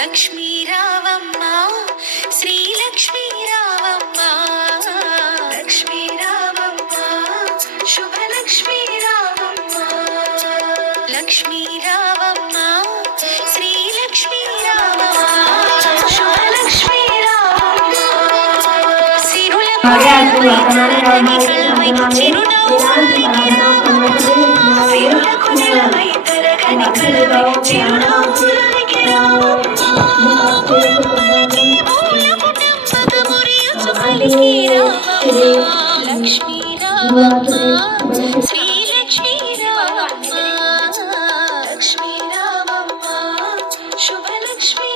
లక్ష్మీ రావమ్మ శ్రీ లక్ష్మీ రావమ్మ లక్ష్మీ రావమ్మ శుభలక్ష్మీ రావమ్మ లక్ష్మీ రావమ్మ శ్రీ లక్ష్మీ రావమ్మ శుభలక్ష్మీ రావమ్మ సిరుల చిరునవ్వులకి సిరులకు నిలవై తరగని కలవై చిరునవ్వులకి లక్ష్మీ రావమ్మ శ్రీ లక్ష్మీ రావమ్మ లక్ష్మీ రావమ్మ శుభలక్ష్మీ